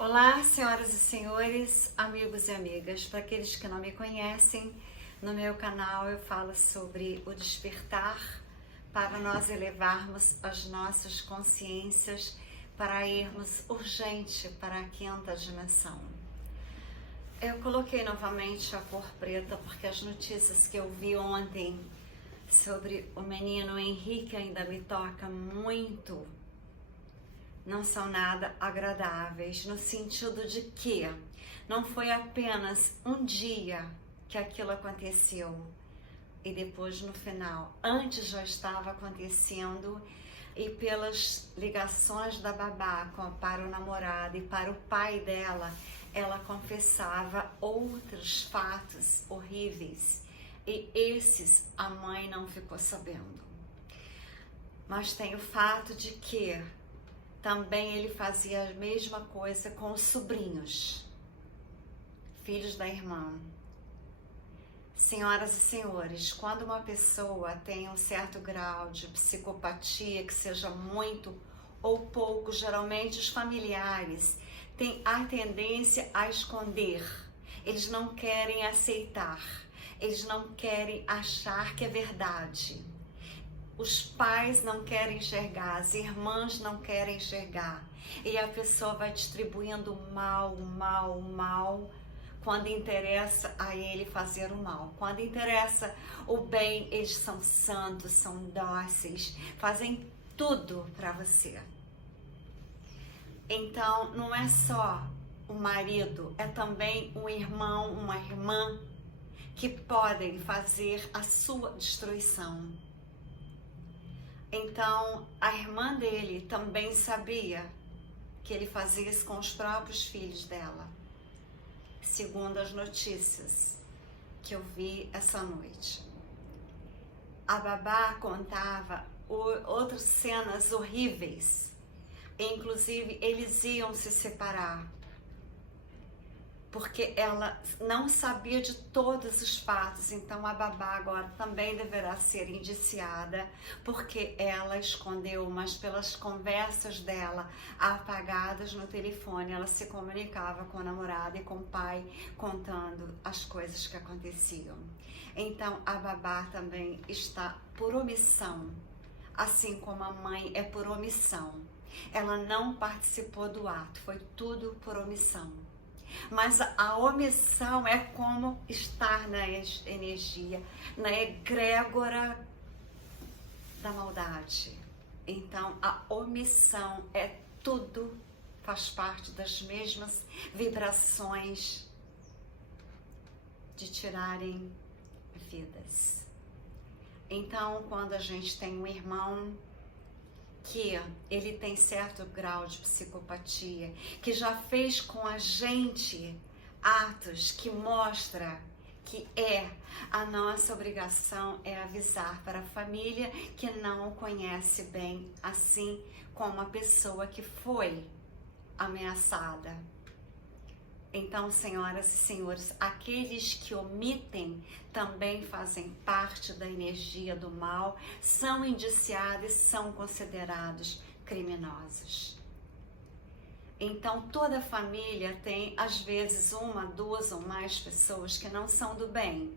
Olá, senhoras e senhores, amigos e amigas. Para aqueles que não me conhecem, no meu canal eu falo sobre o despertar para nós elevarmos as nossas consciências para irmos urgente para a quinta dimensão. Eu coloquei novamente a cor preta porque as notícias que eu vi ontem sobre o menino Henrique ainda me tocam muito. Não são nada agradáveis, no sentido de que não foi apenas um dia que aquilo aconteceu e depois no final, antes já estava acontecendo, e pelas ligações da babá para o namorado e para o pai dela, ela confessava outros fatos horríveis e esses a mãe não ficou sabendo. Mas tem o fato de que também ele fazia a mesma coisa com os sobrinhos, filhos da irmã. Senhoras e senhores, quando uma pessoa tem um certo grau de psicopatia, que seja muito ou pouco, geralmente os familiares têm a tendência a esconder. Eles não querem aceitar, eles não querem achar que é verdade. Os pais não querem enxergar, as irmãs não querem enxergar. E a pessoa vai distribuindo o mal, quando interessa a ele fazer o mal. Quando interessa o bem, eles são santos, são dóceis, fazem tudo para você. Então, não é só o marido, é também um irmão, uma irmã, que podem fazer a sua destruição. Então, a irmã dele também sabia que ele fazia isso com os próprios filhos dela, segundo as notícias que eu vi essa noite. A babá contava outras cenas horríveis, inclusive eles iam se separar, porque ela não sabia de todos os fatos. Então a babá agora também deverá ser indiciada, porque ela escondeu, mas pelas conversas dela apagadas no telefone, ela se comunicava com o namorado e com o pai, contando as coisas que aconteciam. Então a babá também está por omissão, assim como a mãe é por omissão. Ela não participou do ato, foi tudo por omissão. Mas a omissão é como estar na energia, na egrégora da maldade. Então a omissão é tudo, faz parte das mesmas vibrações de tirarem vidas. Então, quando a gente tem um irmão que ele tem certo grau de psicopatia, que já fez com a gente atos que mostra que a nossa obrigação é avisar para a família que não o conhece bem, assim como a pessoa que foi ameaçada. Então, senhoras e senhores, aqueles que omitem também fazem parte da energia do mal, são indiciados, são considerados criminosos. Então, toda família tem, às vezes, uma, duas ou mais pessoas que não são do bem,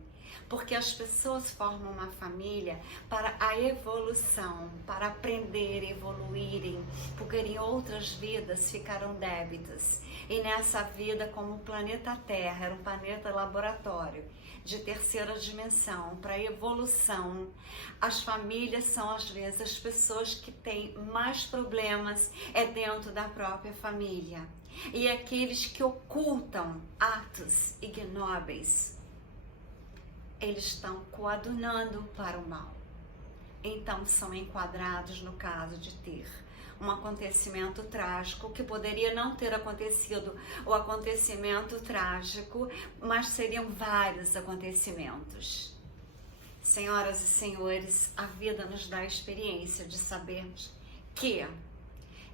porque as pessoas formam uma família para a evolução, para aprender, evoluírem, porque em outras vidas ficaram débitos. E nessa vida, como o planeta Terra era um planeta laboratório de terceira dimensão, para evolução, as famílias são às vezes as pessoas que têm mais problemas dentro da própria família. E aqueles que ocultam atos ignóbeis, eles estão coadunando para o mal. Então são enquadrados no caso de ter um acontecimento trágico que poderia não ter acontecido, o acontecimento trágico, mas seriam vários acontecimentos. Senhoras e senhores, a vida nos dá a experiência de sabermos que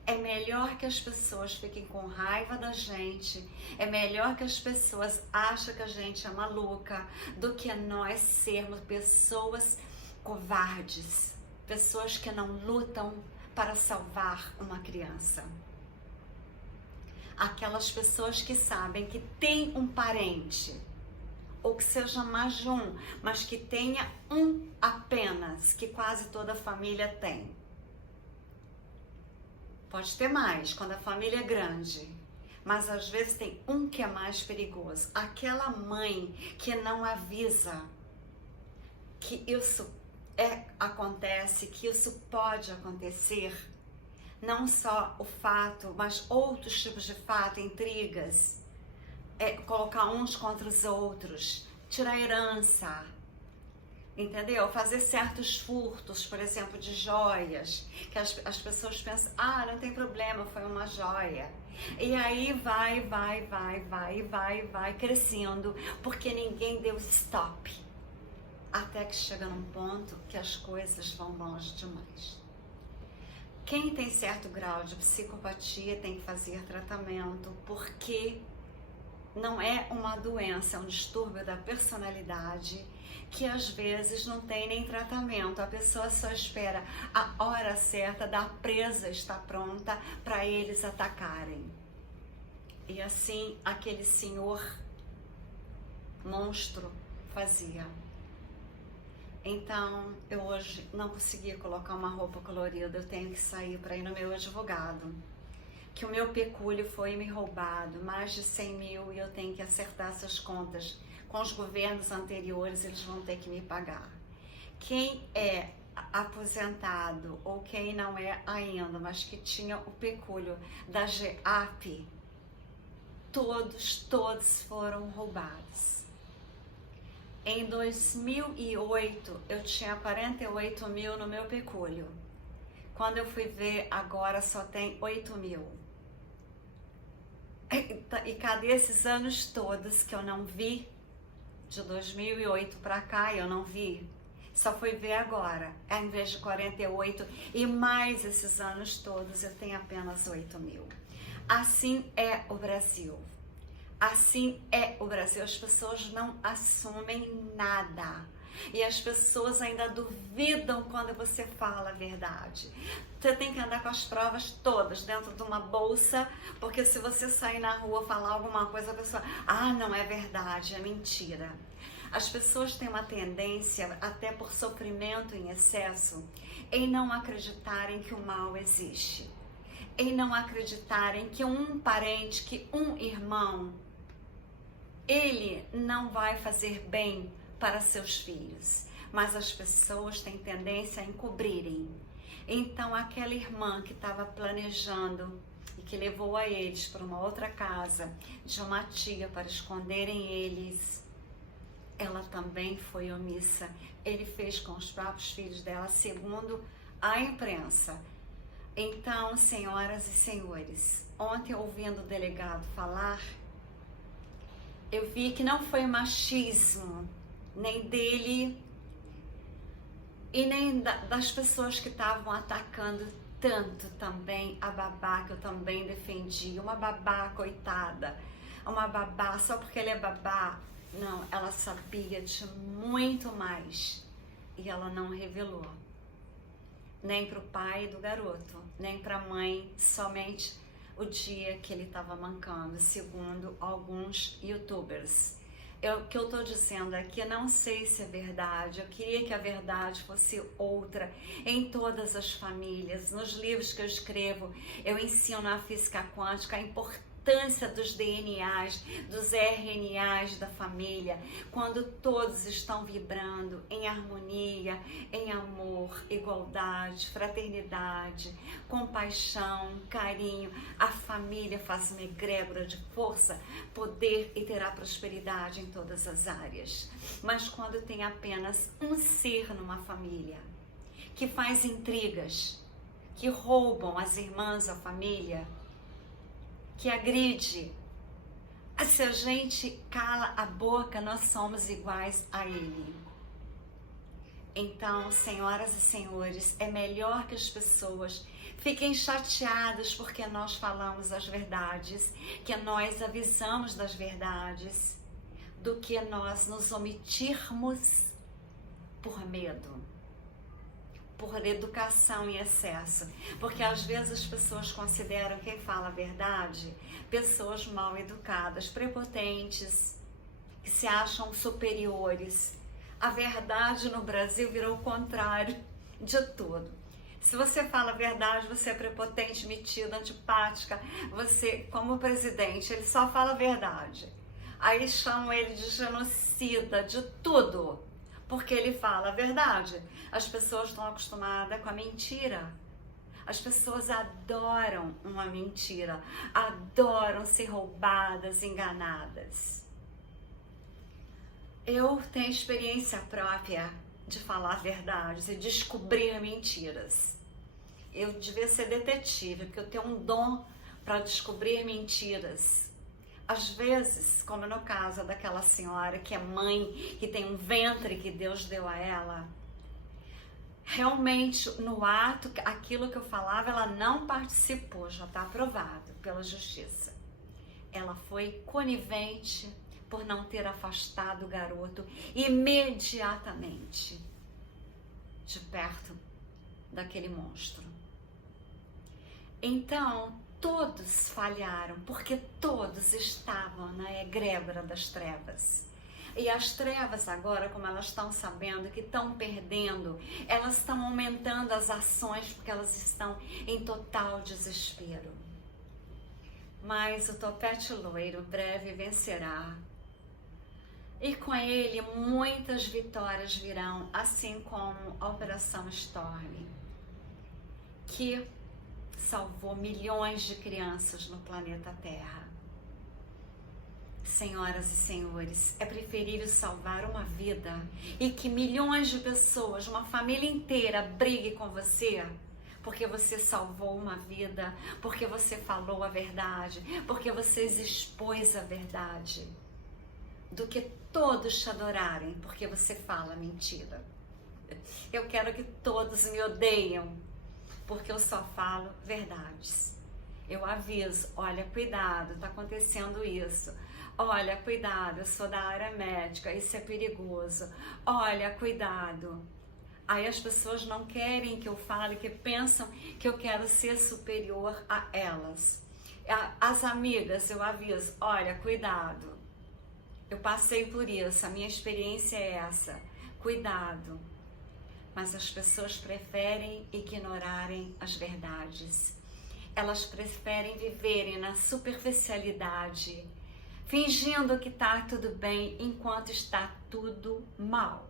é melhor que as pessoas fiquem com raiva da gente, é melhor que as pessoas achem que a gente é maluca, do que nós sermos pessoas covardes, pessoas que não lutam para salvar uma criança. Aquelas pessoas que sabem que tem um parente, ou que seja mais de um, mas que tenha um apenas, que quase toda família tem. Pode ter mais, quando a família é grande, mas às vezes tem um que é mais perigoso. Aquela mãe que não avisa que isso acontece, que isso pode acontecer. Não só o fato, mas outros tipos de fato, intrigas, colocar uns contra os outros, tirar herança, entendeu? Fazer certos furtos, por exemplo, de joias, que as pessoas pensam, não tem problema, foi uma joia. E aí vai crescendo, porque ninguém deu stop. Até que chega num ponto que as coisas vão longe demais. Quem tem certo grau de psicopatia tem que fazer tratamento, porque não é uma doença, é um distúrbio da personalidade que às vezes não tem nem tratamento. A pessoa só espera a hora certa da presa estar pronta para eles atacarem. E assim aquele senhor monstro fazia. Então, eu hoje não consegui colocar uma roupa colorida, eu tenho que sair para ir no meu advogado. Que o meu pecúlio foi me roubado, mais de 100 mil, e eu tenho que acertar essas contas com os governos anteriores, eles vão ter que me pagar. Quem é aposentado ou quem não é ainda, mas que tinha o pecúlio da GEAP, todos foram roubados. Em 2008, eu tinha 48 mil no meu pecúlio. Quando eu fui ver, agora só tem 8 mil. E cadê esses anos todos que eu não vi? De 2008 para cá, eu não vi. Só fui ver agora. Em vez de 48 e mais esses anos todos, eu tenho apenas 8 mil. Assim é o Brasil. Assim é o Brasil, as pessoas não assumem nada e as pessoas ainda duvidam quando você fala a verdade. Você tem que andar com as provas todas dentro de uma bolsa, porque se você sair na rua falar alguma coisa, a pessoa, não é verdade, é mentira. As pessoas têm uma tendência, até por sofrimento em excesso, em não acreditarem que o mal existe, em não acreditarem que um parente, que um irmão, ele não vai fazer bem para seus filhos, mas as pessoas têm tendência a encobrirem. Então aquela irmã que estava planejando e que levou a eles para uma outra casa de uma tia para esconderem eles, ela também foi omissa. Ele fez com os próprios filhos dela, segundo a imprensa. Então, senhoras e senhores, ontem ouvindo o delegado falar, eu vi que não foi machismo, nem dele e nem das pessoas que estavam atacando tanto também a babá, que eu também defendi. Uma babá coitada, uma babá só porque ele é babá. Não, ela sabia de muito mais e ela não revelou. Nem para o pai do garoto, nem para a mãe, somente o dia que ele estava mancando, segundo alguns youtubers. O que eu estou dizendo aqui, eu não sei se é verdade, eu queria que a verdade fosse outra em todas as famílias. Nos livros que eu escrevo, eu ensino a física quântica, a importância dos DNAs, dos RNAs da família, quando todos estão vibrando em harmonia, em amor, igualdade, fraternidade, compaixão, carinho, a família faz uma egrégora de força, poder e terá prosperidade em todas as áreas. Mas quando tem apenas um ser numa família, que faz intrigas, que roubam as irmãs, a família, que agride, se a gente cala a boca, nós somos iguais a ele. Então, senhoras e senhores, é melhor que as pessoas fiquem chateadas porque nós falamos as verdades, que nós avisamos das verdades, do que nós nos omitirmos por medo. por educação em excesso, porque às vezes as pessoas consideram quem fala a verdade pessoas mal educadas, prepotentes, que se acham superiores. A verdade no Brasil virou o contrário de tudo. Se você fala a verdade, você é prepotente, metida, antipática. Você, como presidente, ele só fala a verdade. Aí chamam ele de genocida, de tudo, porque ele fala a verdade. As pessoas estão acostumadas com a mentira. As pessoas adoram uma mentira, adoram ser roubadas, enganadas. Eu tenho experiência própria de falar verdades e descobrir mentiras. Eu devia ser detetive, porque eu tenho um dom para descobrir mentiras. Às vezes, como no caso daquela senhora que é mãe, que tem um ventre que Deus deu a ela, realmente no ato, aquilo que eu falava, ela não participou, já está aprovado pela justiça. Ela foi conivente por não ter afastado o garoto imediatamente de perto daquele monstro. Então, todos falharam, porque todos estavam na egrégora das trevas. E as trevas agora, como elas estão sabendo que estão perdendo, elas estão aumentando as ações, porque elas estão em total desespero. Mas o topete loiro breve vencerá. E com ele muitas vitórias virão, assim como a Operação Storm, que salvou milhões de crianças no planeta Terra. Senhoras e senhores, é preferível salvar uma vida e que milhões de pessoas, uma família inteira, brigue com você, porque você salvou uma vida, porque você falou a verdade, porque você expôs a verdade, do que todos te adorarem porque você fala mentira. Eu quero que todos me odeiam porque eu só falo verdades. Eu aviso, olha, cuidado, está acontecendo isso. Olha, cuidado, eu sou da área médica, isso é perigoso. Olha, cuidado. Aí as pessoas não querem que eu fale, que pensam que eu quero ser superior a elas. As amigas, eu aviso, olha, cuidado. Eu passei por isso, a minha experiência é essa. Cuidado. Mas as pessoas preferem ignorarem as verdades. Elas preferem viverem na superficialidade, fingindo que está tudo bem enquanto está tudo mal.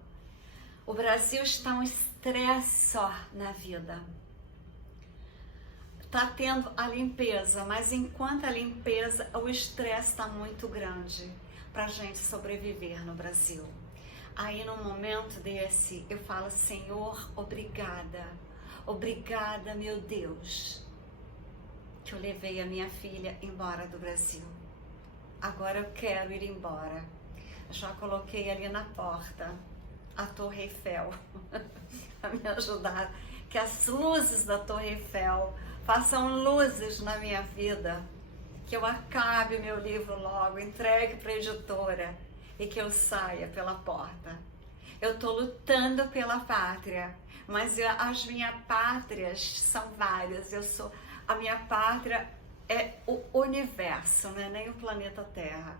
O Brasil está um estresse só na vida. Está tendo a limpeza, mas enquanto a limpeza, o estresse está muito grande para a gente sobreviver no Brasil. Aí num momento desse, eu falo, Senhor, obrigada. Obrigada, meu Deus, que eu levei a minha filha embora do Brasil. Agora eu quero ir embora. Já coloquei ali na porta a Torre Eiffel para me ajudar, que as luzes da Torre Eiffel façam luzes na minha vida, que eu acabe o meu livro logo, entregue para a editora e que eu saia pela porta. Eu estou lutando pela pátria, mas as minhas pátrias são várias. A minha pátria é o universo, não é nem o planeta Terra.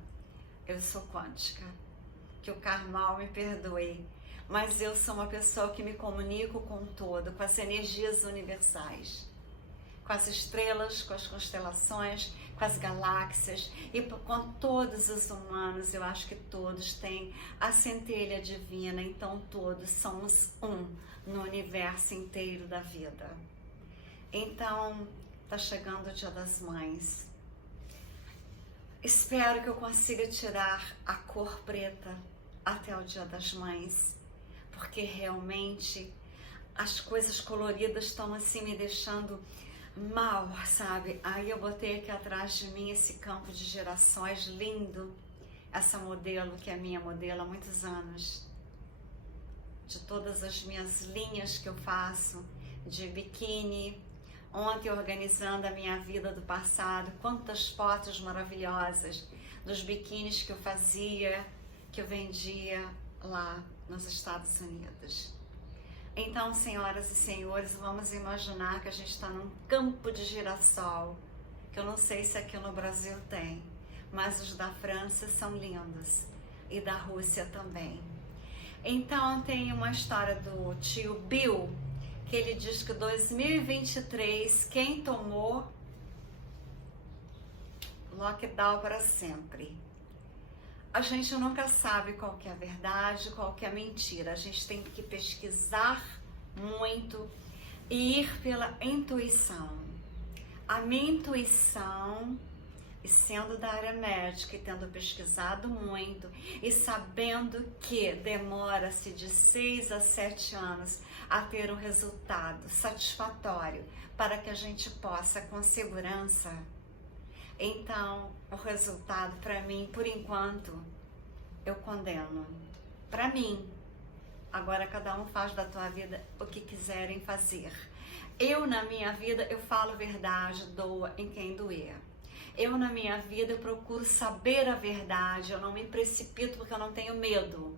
Eu sou quântica, que o karma me perdoe, mas eu sou uma pessoa que me comunico com o todo, com as energias universais, com as estrelas, com as constelações, com as galáxias e com todos os humanos. Eu acho que todos têm a centelha divina, então todos somos um no universo inteiro da vida. Então, está chegando o Dia das Mães. Espero que eu consiga tirar a cor preta até o Dia das Mães, porque realmente as coisas coloridas estão assim me deixando mal, sabe? Aí eu botei aqui atrás de mim esse campo de girassóis lindo, essa modelo que é minha modelo há muitos anos, de todas as minhas linhas que eu faço, de biquíni. Ontem organizando a minha vida do passado, quantas fotos maravilhosas dos biquínis que eu fazia, que eu vendia lá nos Estados Unidos. Então, senhoras e senhores, vamos imaginar que a gente está num campo de girassol, que eu não sei se aqui no Brasil tem, mas os da França são lindos, e da Rússia também. Então, tem uma história do tio Bill, que ele diz que 2023, quem tomou lockdown para sempre. A gente nunca sabe qual que é a verdade, qual que é a mentira. A gente tem que pesquisar muito e ir pela intuição. A minha intuição, e sendo da área médica e tendo pesquisado muito e sabendo que demora-se de 6 a 7 anos a ter um resultado satisfatório para que a gente possa com segurança, então o resultado para mim, por enquanto, eu condeno. Para mim, agora cada um faz da tua vida o que quiserem fazer. Eu na minha vida, eu falo verdade, doa em quem doer. Eu na minha vida, eu procuro saber a verdade, eu não me precipito porque eu não tenho medo.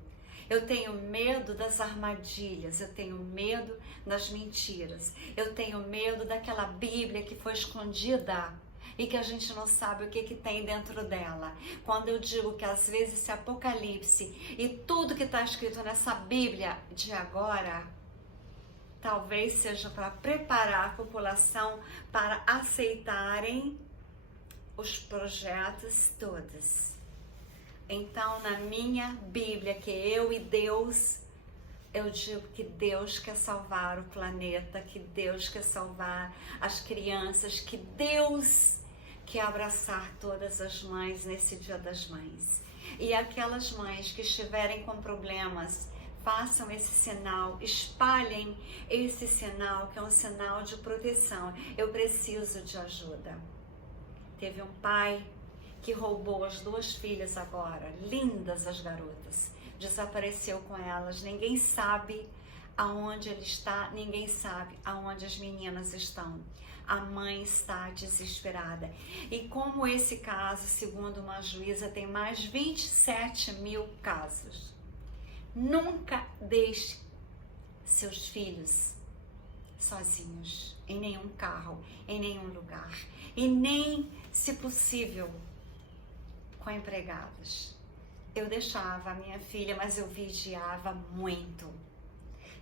Eu tenho medo das armadilhas, eu tenho medo das mentiras, eu tenho medo daquela Bíblia que foi escondida e que a gente não sabe o que tem dentro dela. Quando eu digo que às vezes esse Apocalipse e tudo que está escrito nessa Bíblia de agora, talvez seja para preparar a população para aceitarem os projetos todos. Então, na minha Bíblia, que eu e Deus, eu digo que Deus quer salvar o planeta, que Deus quer salvar as crianças, que Deus quer abraçar todas as mães nesse Dia das Mães. E aquelas mães que estiverem com problemas, façam esse sinal, espalhem esse sinal, que é um sinal de proteção. Eu preciso de ajuda. Teve um pai que roubou as 2 filhas agora, lindas as garotas, desapareceu com elas, ninguém sabe aonde ele está, ninguém sabe aonde as meninas estão. A mãe está desesperada. E como esse caso, segundo uma juíza, tem mais 27 mil casos, nunca deixe seus filhos sozinhos, em nenhum carro, em nenhum lugar, e nem, se possível, com empregados. Eu deixava a minha filha, mas eu vigiava muito.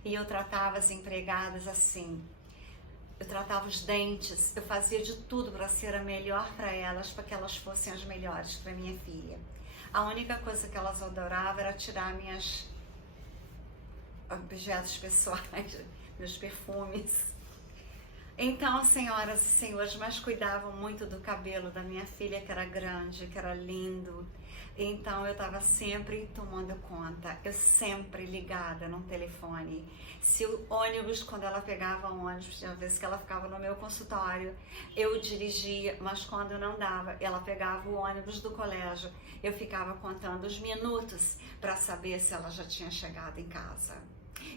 E eu tratava as empregadas assim. Eu tratava os dentes, eu fazia de tudo para ser a melhor para elas, para que elas fossem as melhores para minha filha. A única coisa que elas adoravam era tirar meus objetos pessoais, meus perfumes. Então, senhoras e senhores, mas cuidavam muito do cabelo da minha filha, que era grande, que era lindo. Então, eu estava sempre tomando conta, eu sempre ligada no telefone. Se o ônibus, quando ela pegava o ônibus, tinha vezes que ela ficava no meu consultório, eu dirigia, mas quando não dava, ela pegava o ônibus do colégio, eu ficava contando os minutos para saber se ela já tinha chegado em casa.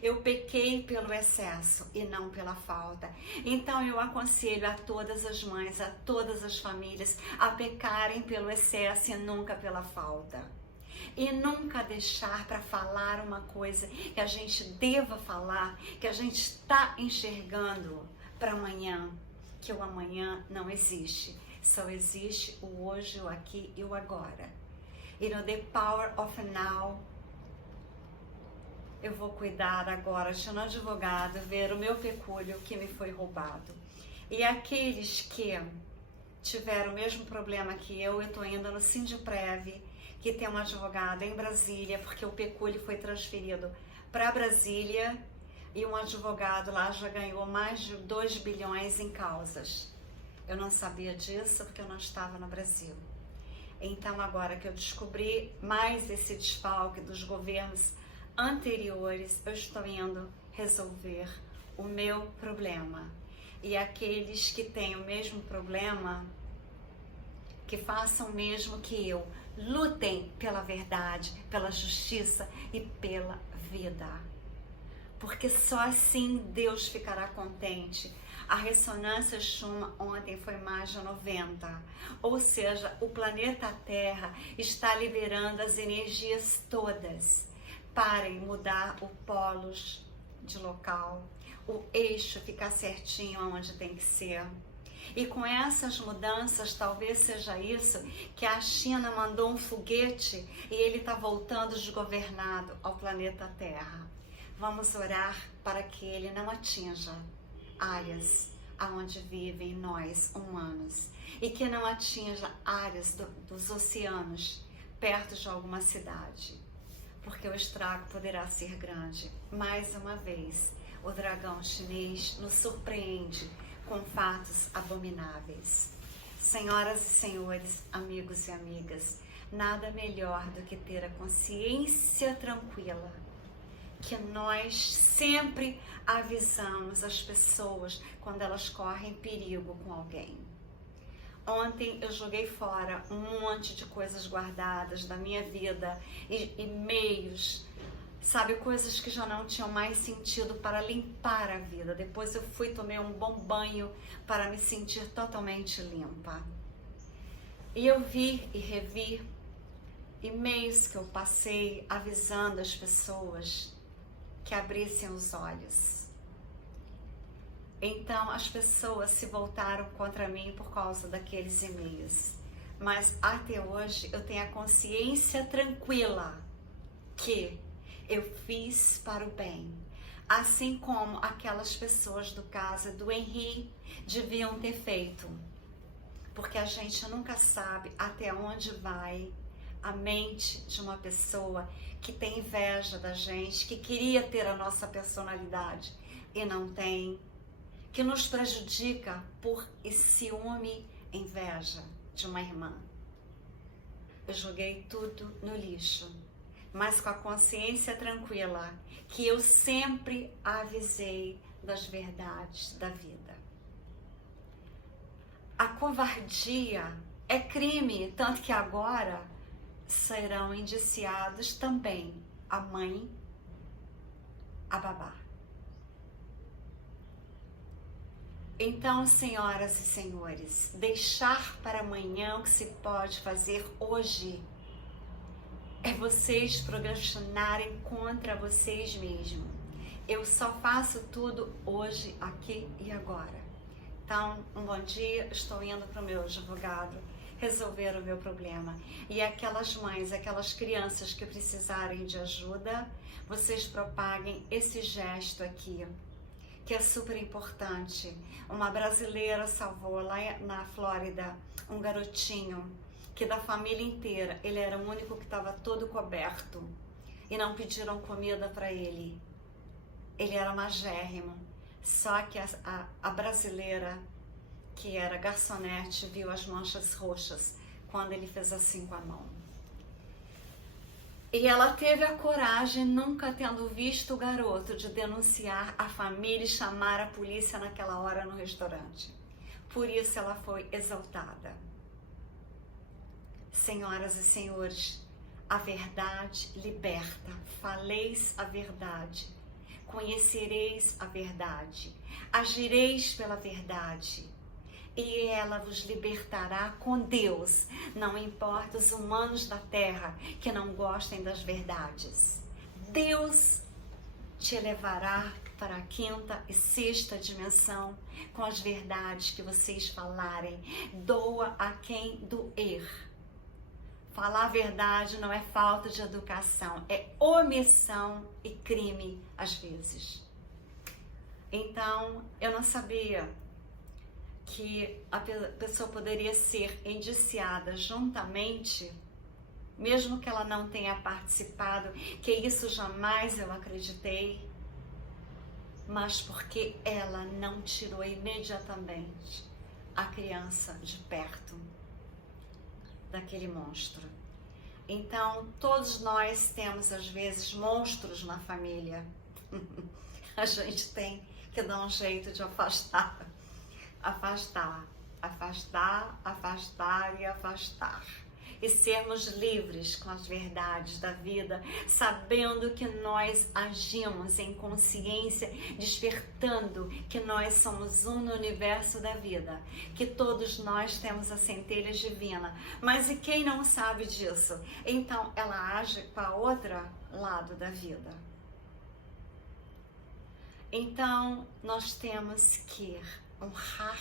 Eu pequei pelo excesso e não pela falta. Então eu aconselho a todas as mães, a todas as famílias a pecarem pelo excesso e nunca pela falta. E nunca deixar para falar uma coisa que a gente deva falar, que a gente está enxergando para amanhã, que o amanhã não existe. Só existe o hoje, o aqui e o agora. E no The Power of Now, eu vou cuidar agora de um advogado, ver o meu pecúlio que me foi roubado. E aqueles que tiveram o mesmo problema que eu estou indo no Sindiprev, que tem um advogado em Brasília, porque o pecúlio foi transferido para Brasília e um advogado lá já ganhou mais de 2 bilhões em causas. Eu não sabia disso porque eu não estava no Brasil. Então agora que eu descobri mais esse desfalque dos governos anteriores, eu estou indo resolver o meu problema. E aqueles que têm o mesmo problema, que façam o mesmo que eu, lutem pela verdade, pela justiça e pela vida. Porque só assim Deus ficará contente. A ressonância Schumann ontem foi mais de 90, ou seja, o planeta Terra está liberando as energias todas para mudar os polos de local, o eixo ficar certinho onde tem que ser. E com essas mudanças, talvez seja isso que a China mandou um foguete e ele está voltando desgovernado ao planeta Terra. Vamos orar para que ele não atinja áreas aonde vivem nós, humanos, e que não atinja áreas dos oceanos perto de alguma cidade, porque o estrago poderá ser grande. Mais uma vez, o dragão chinês nos surpreende com fatos abomináveis. Senhoras e senhores, amigos e amigas, nada melhor do que ter a consciência tranquila, que nós sempre avisamos as pessoas quando elas correm perigo com alguém. Ontem eu joguei fora um monte de coisas guardadas da minha vida, e-mails, sabe, coisas que já não tinham mais sentido, para limpar a vida. Depois eu fui, tomei um bom banho para me sentir totalmente limpa. E eu vi e revi e-mails que eu passei avisando as pessoas que abrissem os olhos. Então as pessoas se voltaram contra mim por causa daqueles e-mails. Mas até hoje eu tenho a consciência tranquila que eu fiz para o bem. Assim como aquelas pessoas do caso do Henri deviam ter feito. Porque a gente nunca sabe até onde vai a mente de uma pessoa que tem inveja da gente, que queria ter a nossa personalidade e não tem, que nos prejudica por ciúme, inveja de uma irmã. Eu joguei tudo no lixo, mas com a consciência tranquila que eu sempre avisei das verdades da vida. A covardia é crime, tanto que agora serão indiciados também a mãe, a babá. Então, senhoras e senhores, deixar para amanhã o que se pode fazer hoje é vocês procrastinarem contra vocês mesmos. Eu só faço tudo hoje, aqui e agora. Então, um bom dia, estou indo para o meu advogado resolver o meu problema. E aquelas mães, aquelas crianças que precisarem de ajuda, vocês propaguem esse gesto aqui, que é super importante. Uma brasileira salvou lá na Flórida um garotinho que da família inteira, ele era o único que estava todo coberto e não pediram comida para ele. Ele era magérrimo, só que a brasileira, que era garçonete, viu as manchas roxas quando ele fez assim com a mão. E ela teve a coragem, nunca tendo visto o garoto, de denunciar a família e chamar a polícia naquela hora no restaurante. Por isso ela foi exaltada. Senhoras e senhores, a verdade liberta. Faleis a verdade, conhecereis a verdade, agireis pela verdade, e ela vos libertará com Deus. Não importa os humanos da terra que não gostem das verdades. Deus te levará para a quinta e sexta dimensão com as verdades que vocês falarem. Doa a quem doer. Falar a verdade não é falta de educação, é omissão e crime às vezes. Então, eu não sabia que a pessoa poderia ser indiciada juntamente, mesmo que ela não tenha participado, que isso jamais eu acreditei, mas porque ela não tirou imediatamente a criança de perto daquele monstro. Então, todos nós temos às vezes monstros na família. A gente tem que dar um jeito de afastar. Afastar, afastar, afastar e afastar. E sermos livres com as verdades da vida, sabendo que nós agimos em consciência, despertando que nós somos um no universo da vida, que todos nós temos a centelha divina. Mas e quem não sabe disso? Então ela age para o outro lado da vida. Então, nós temos que honrar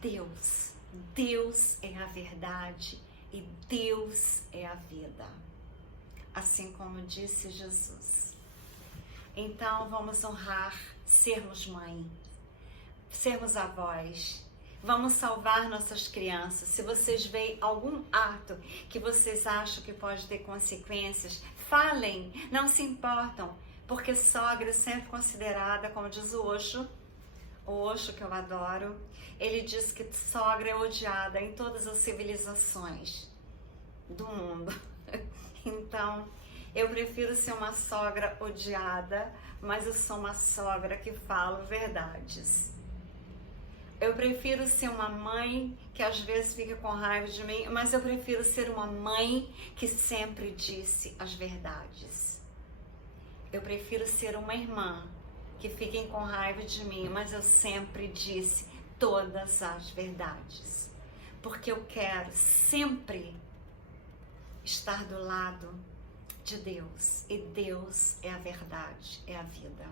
Deus. Deus é a verdade e Deus é a vida. Assim como disse Jesus. Então, vamos honrar, sermos mãe, sermos avós. Vamos salvar nossas crianças. Se vocês veem algum ato que vocês acham que pode ter consequências, falem, não se importam. Porque sogra é sempre considerada, como diz o Osho que eu adoro, ele diz que sogra é odiada em todas as civilizações do mundo. Então, eu prefiro ser uma sogra odiada, mas eu sou uma sogra que fala verdades. Eu prefiro ser uma mãe que às vezes fica com raiva de mim, mas eu prefiro ser uma mãe que sempre disse as verdades. Eu prefiro ser uma irmã que fiquem com raiva de mim, mas eu sempre disse todas as verdades. Porque eu quero sempre estar do lado de Deus. E Deus é a verdade, é a vida.